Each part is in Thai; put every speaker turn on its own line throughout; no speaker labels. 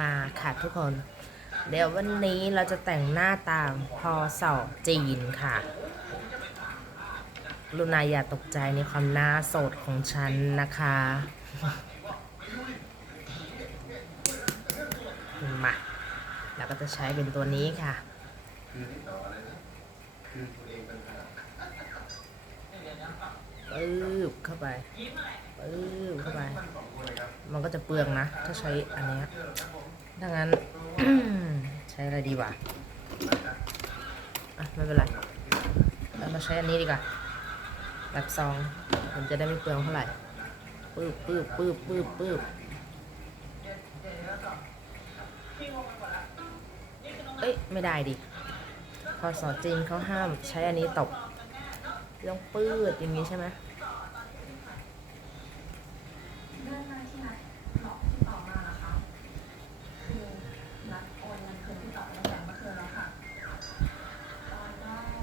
มาค่ะทุกคน เดี๋ยววันนี้เราจะแต่งหน้าตามพอสอบจีนค่ะ ลุนายอย่าตกใจในความหน้าโสดของฉันนะคะ มาเราก็จะใช้เป็นตัวนี้ค่ะปึ๊บเข้าไป เข้าไปมันก็จะเปลืองนะ ถ้าใช้อันเนี้ยดังนั้น ใช้อะไรดีวะอะไม่เป็นไรเรามาใช้อันนี้ดีกว่าแบบซองมันจะได้ไม่เปลืองเท่าไหร่ปึ๊บปึ๊บปึ๊บปึ๊บปึ๊บเอ้ย ไม่ได้ดิพอสอจีนเขาห้ามใช้อันนี้ตบต้องปื๊ดอย่างนี้ใช่ไหม
เรื่องหน้าที่นัดหลอกพี่ต่อมานะคะ คือนัดโอนเงินคืนพี่ต่อตั้งแต่เมื่อคืนแล้วค่ะ ตอนแรก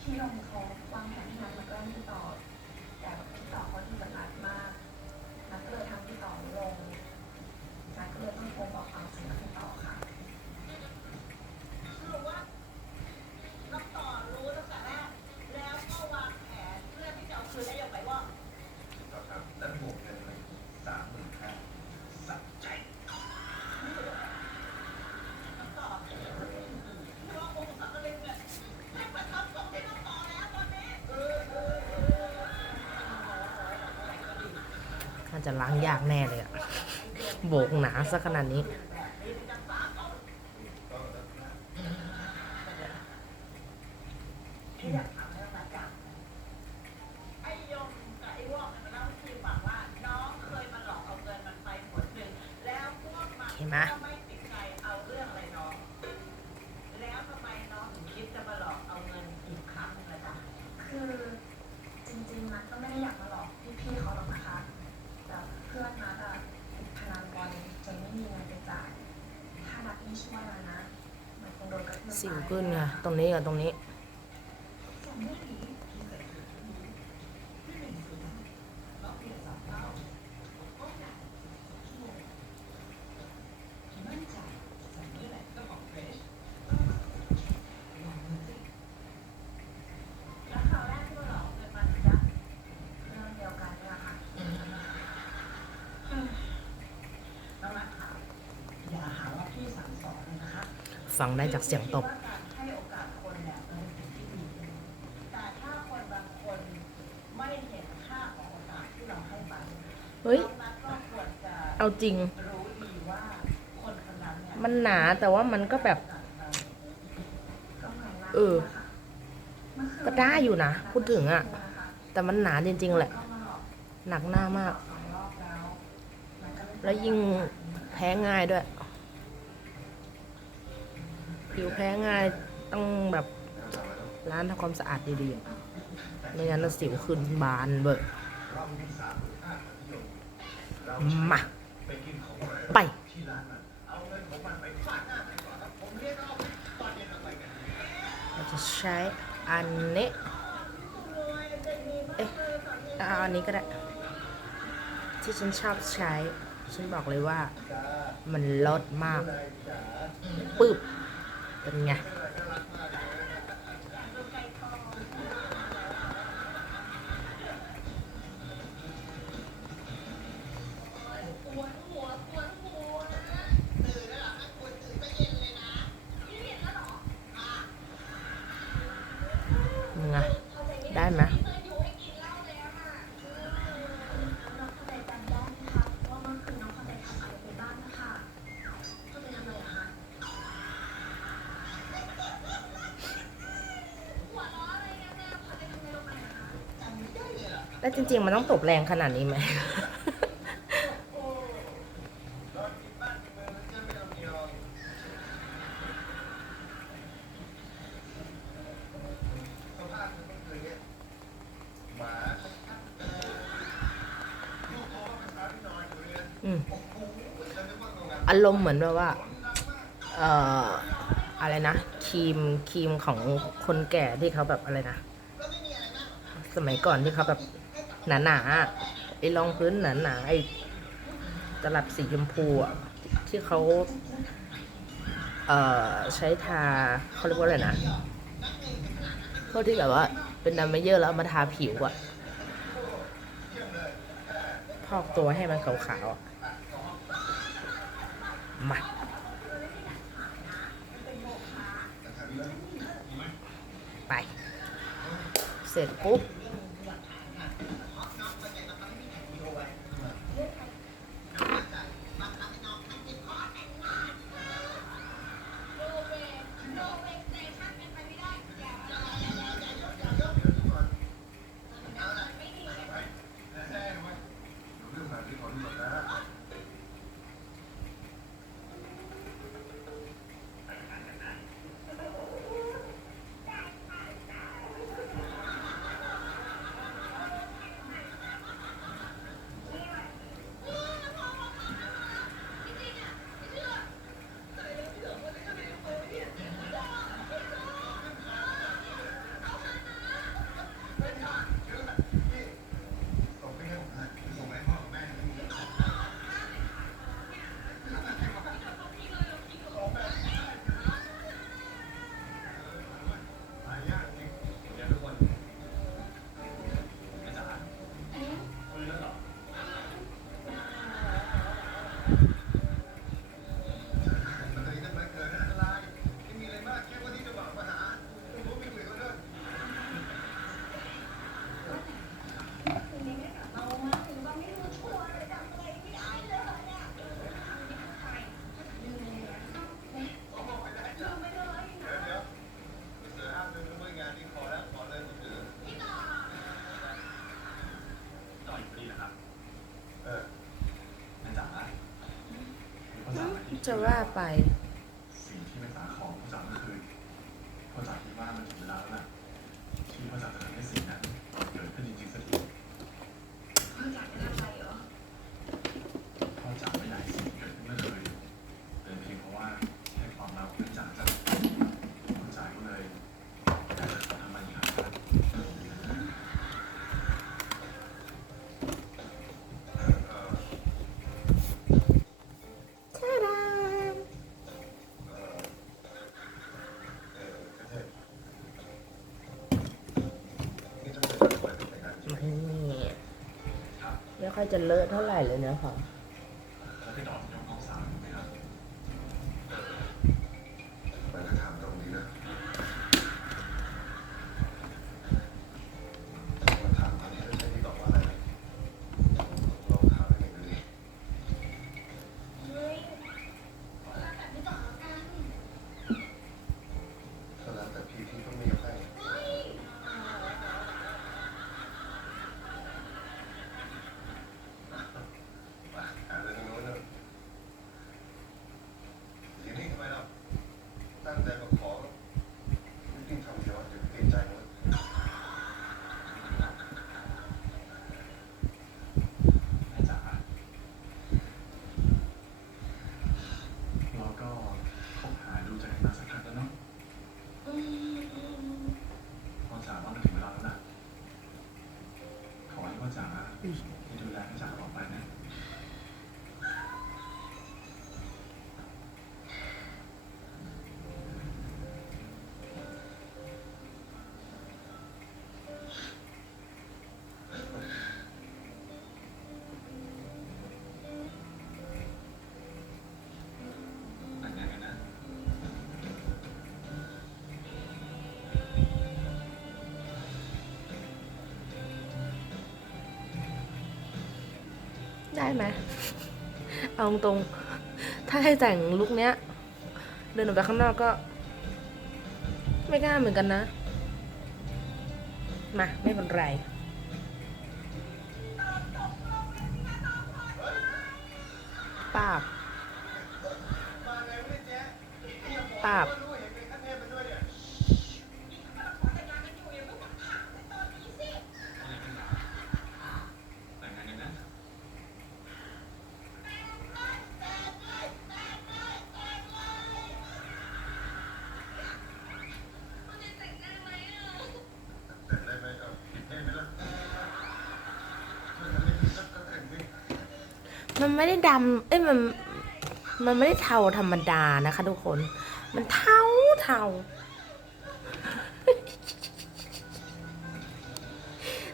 พี่ลงเขาวางแผนให้นัดมาแกล้งพี่ต่อ แต่พี่ต่อเขาที่กับนัดมาก นัดก็เลยทำพี่ต่อไม่ลง นัดก็เลยต้องโทรบอกความจริงกับพี่ต่อค่ะ
แล้วบวกเงินไปสามหมื่นห้าสับใจ
น่าจะล้างยากแน่เลยอะโบกหนาซะขนาดนี้
ไอ้ยมกับไอ้วอกเนี่ยมันเล่าให้พี่ฟังว่าน้องเคยมาหลอกเอาเงินมันไปหมดหนึ่งแล้วพวกมัน
เห็นไหม
ก็ไม่ติดใจเอาเรื่องอะไรน้อง แล้วทำไมน้องถึงคิดจะมาหลอกเอาเงินอีกครั้งหนึงล่ะจ๊ะ
คือจริงๆ นัดก็ไม่ได้อยากมาหลอกพี่ๆเขาหรอกนะคะ แต่เพื่อนนัดอะติดพนันบอลจนไม่มีเงินไปจ่าย ถ้านัดไม่ช่วยมันนะ มันคงโดนกระทืบ
สิวขึ้นไงตรงนี้กับตรงนี้
แล้วคราวแรกที่มาหลอกเอาเงินมันจ๊ะ
เรื่องเดียวกันเนี่ยค่ะ
น้องนัทค่ะอย่าหาว่าพี่สั่งสอนเลยนะคะ
ฟังได้จากเสียงตบ
คือพี่คิดว่าการให้โอกาสคนเนี่ยมันเป็นสิ่งที่ดีแต่ถ้าคนบางคนไม่เห็นค่าของังได้จาก
เสีย
งตบเฮ้ย
เอาจริง มันหนาแต่ว่ามันก็แบบ
เอ
อ ก็ได้อยู่นะ พูดถึงอะแต่มันหนาจริง ๆ แหละ
ห
นักหน้ามาก
แล้ว
ยิ่งแพ้ง่ายด้วย ผิวแพ้ง่ายต้องแบบร้านทำความสะอาดดีๆไม่งั้นจะสิวขึ้นบานเบอะ
เรามีสามหมื่นห้านเรา
มา
ไปกินขอร่อย
ไป
ที่ร้านมันเอาไปเราตอนเย็นเอาไปกัน
เราจะใช้อันนี้ เอ๊ะเอาอันนี้ก็ได้ ที่ฉันชอบใช้ ฉันบอกเลยว่า มันลดมาก ปึ๊บ เป็นไงมึง แล้วจริง ๆ มันต้องตบแรงขนาดนี้ไหม
อารมาเช้าที่นอนอยู่เนี่ย
อืม
โอ้โหฉันนึกว่าโรงงาน
อารมณ์เหมือนแบบว่า เอ่อ อะไรนะครีมครีมของคนแก่ที่เขาแบบอะไรนะ สมัยก่อนที่เขาแบบ หนาๆอะไอ้รองพื้นหนาๆไอ้ตลับสีชมพูอะ
ที่เขาเอ่อใช้ทาเขาเรียกว่าอะไรนะพวกที่แบบว่า เป็นดำไม่เยอะแล้วเอามาทาผิวอะพอกตัวให้มันขาวๆอะมาไป เสร็จปุ๊บ
จะว่าไปสิ่งที่ไม่จ๋าขอพ่อจ๋าเมื่อคืนพ่อจ๋าคิดว่ามันถึงเวลาแล้วล่ะที่พ่อจ๋าจะทำให้สิ่งนั้นเกิดขึ้นจริงๆสักที
พ่อจ๋าจะทำอะไรเหรอ
พ่อจ๋าไม่อยากให้สิ่งเกิดขึ้นเมื่อเลยเป็นเพียงเพราะว่าแค่ความรักแม่จ๋าจา ค่อ
ยจะเลอะเท่าไหร่เลยนะคะ
ไหม
เอา
ตรงๆถ้าให้แต่ง
ลุคเนี้ย เดินออกไปข้างนอกก็ ไม่กล้าเหมือนกันนะ มา ไม่เป็นไรปาบปาบ
ไม่ได้ดำ
เอ้ยมัน
มันไม่ได้เทาธรรมดานะคะ ทุกคน มันเทาเทา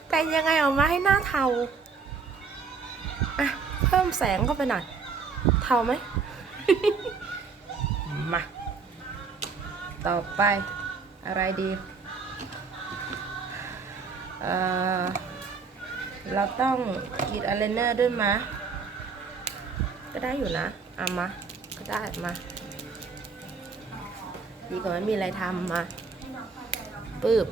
แต่ยังไงออกมาให้หน้าเทาอะเพิ่มแสงเข้าไปหน่อย เทาไหม มา ต่อไปอะไรดีเอ่อเราต้องกรีดอายไลเนอร์ด้วยมะ ก็ได้อยู่นะเอามา ก็ได้มา ดีกว่าไม่มีอะไรทำมาปืบ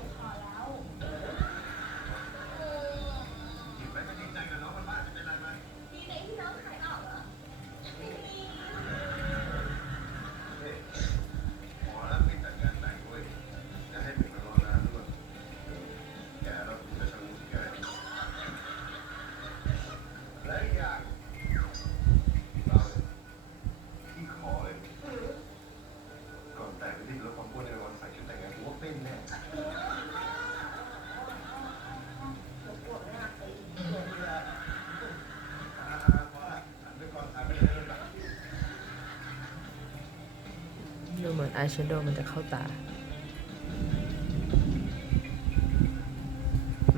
แชโดว์มันจะเข้าตา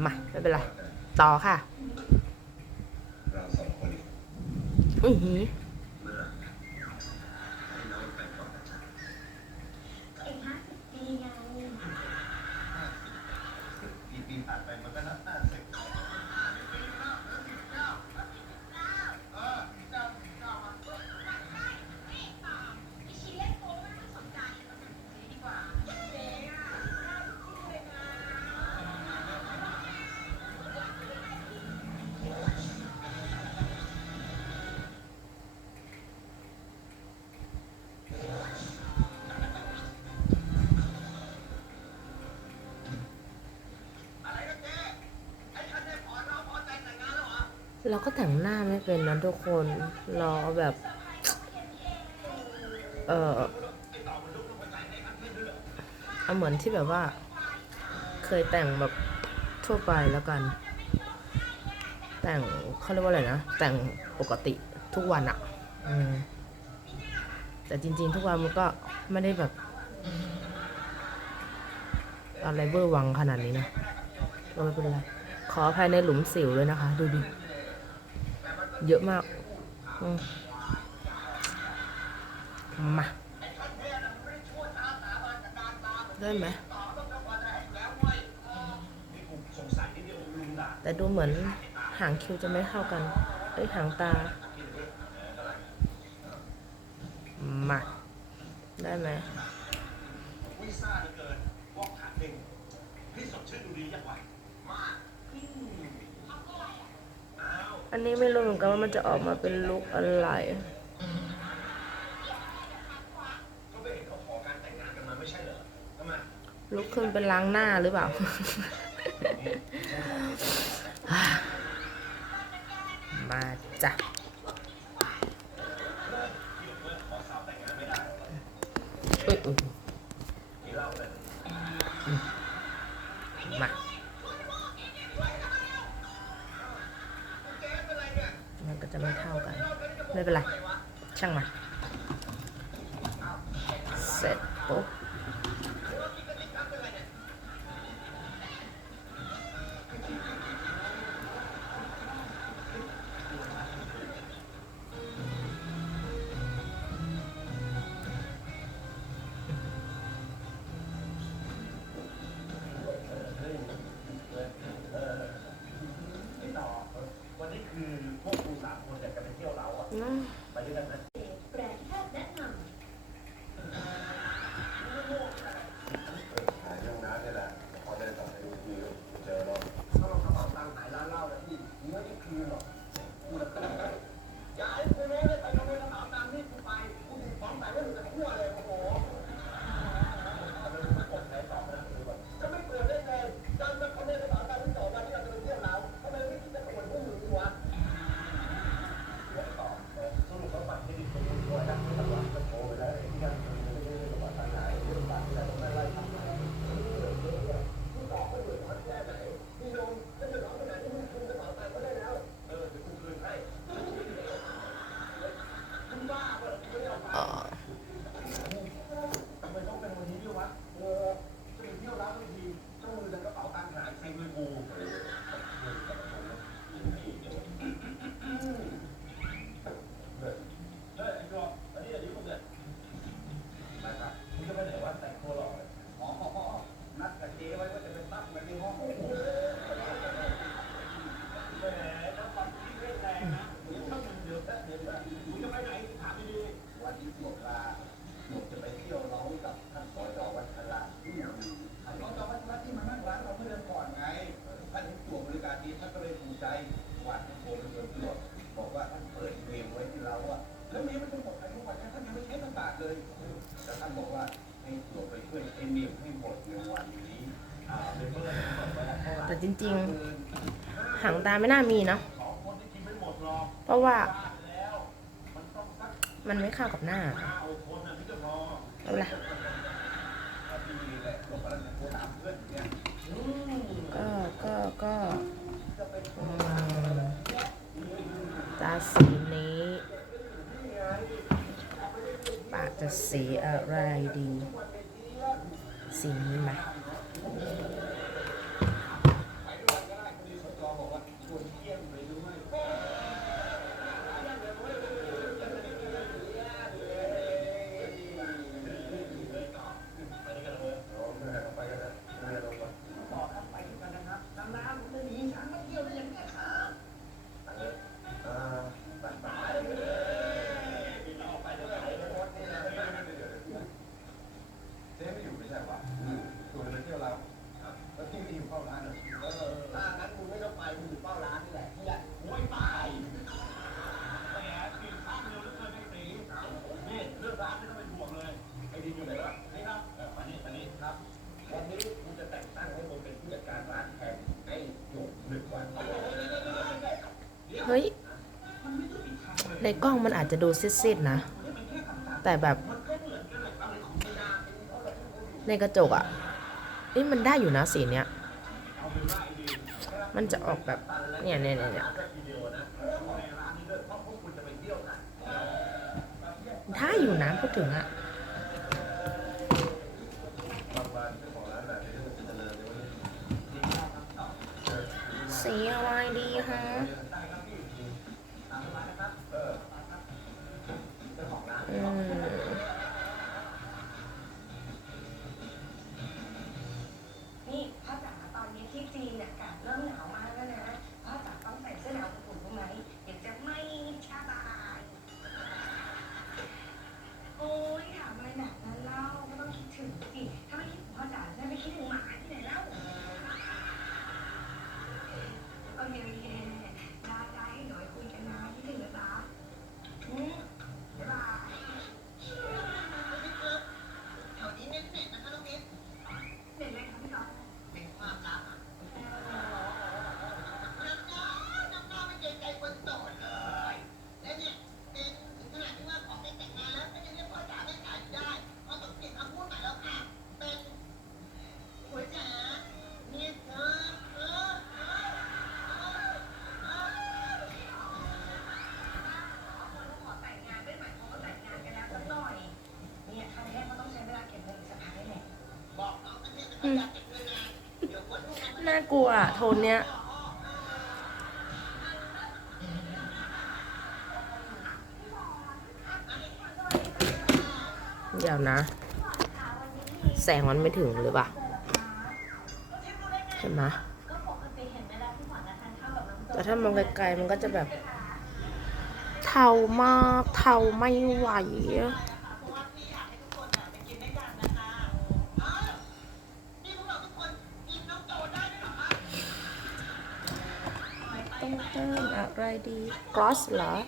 มา ไม่เป็นไร ต่อค่ะ
เราสองคน
อือหือ
เมื่อ
เราก็แต่งหน้าไม่เป็นนะทุกคน เรอแบบ เออเอาเหมือนที่แบบว่า เคยแต่งแบบทั่วไปแล้วกัน แต่งเขาเรียกว่าอะไรนะ แต่งปกติทุกวันอะอืมแต่จริง ๆ ทุกวันมันก็ไม่ได้แบบอะไรเบอร์วังขนาดนี้นะไม่เป็นไร ขออภัยในหลุมสิวเลยนะคะ ดูดิ เยอะมากอืมมาได้ไหมแต่ดูเหมือนหางคิ้วจะไม่เท่ากัน เอ้ยหางตา มา ได้ไหม
วิซ่าเหลือเกินวอกขาดหนึ่งพี่สดชื่นดูดียังไง
อันนี้ไม่รู้เหมือนกันว่ามันจะออกมาเป็นลุคอะไร
ก็ไม่เห็นเขาขอการแต่งงานกันมาไม่ใช่เหรอทำไม
ลุกขึ้นเป็นล้างหน้าหรือเปล่า มาจ้ะ ตาไม่น่ามีเนาะ
เพ
ราะ
ว่า
มัน
ไม่เข้ากับหน้าเอาละ
ก็
ก็ก็ตาสีนี้ปากจะสีอะไรดี สีนี้ไหม
ในกล้องมันอาจจะ
ดูซีดๆนะ แต่แบบ ในกระจกอะ่ะนี่มันได้อยู่นะสีเนี้ย มันจะออกแบบ เนี่ยเนี่ยเนี่ยได้อยู่นะพูดถึงอะสีอะไรดีา
กลัวโทนเนี้ย
เดี๋
ย
วนะ แส
ง
มัน
ไม่ถึงหรือเปล่าใช่ไหม
แต่
ถ้ามองไกลๆมันก็จะแบบ เทามาก เทาไม่ไหว
cross law.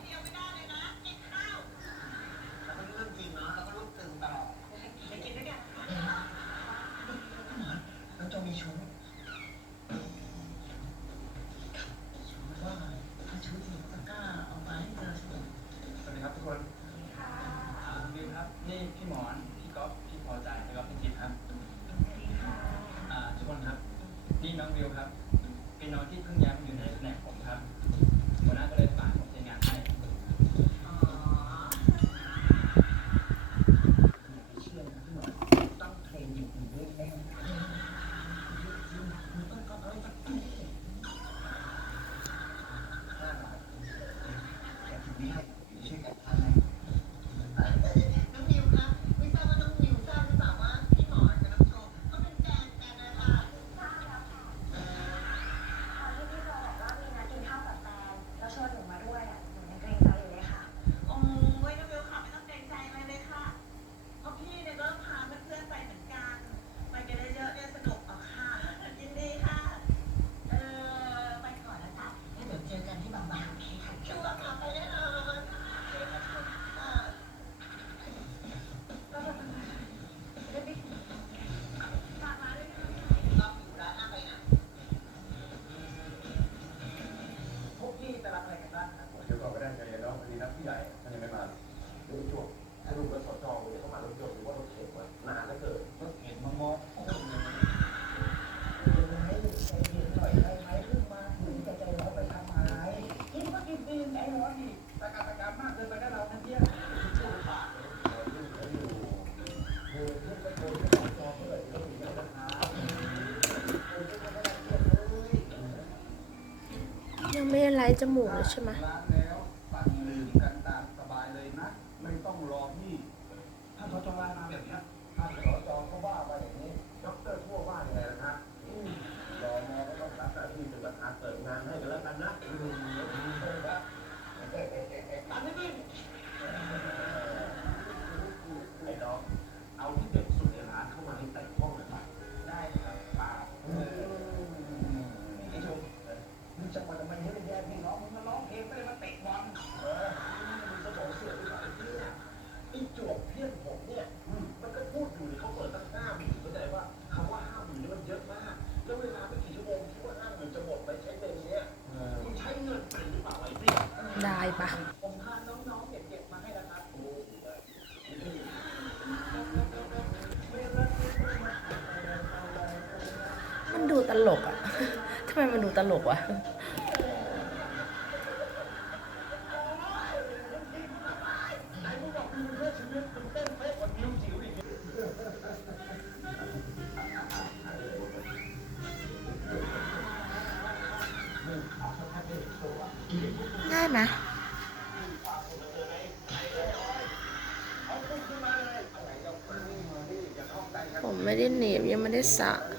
จ
มูก
แล้วใช่ไหม
ลกวะ
ง่ายไหม
ผมไม่ได้
เห
นียบยังไม่ได้สระ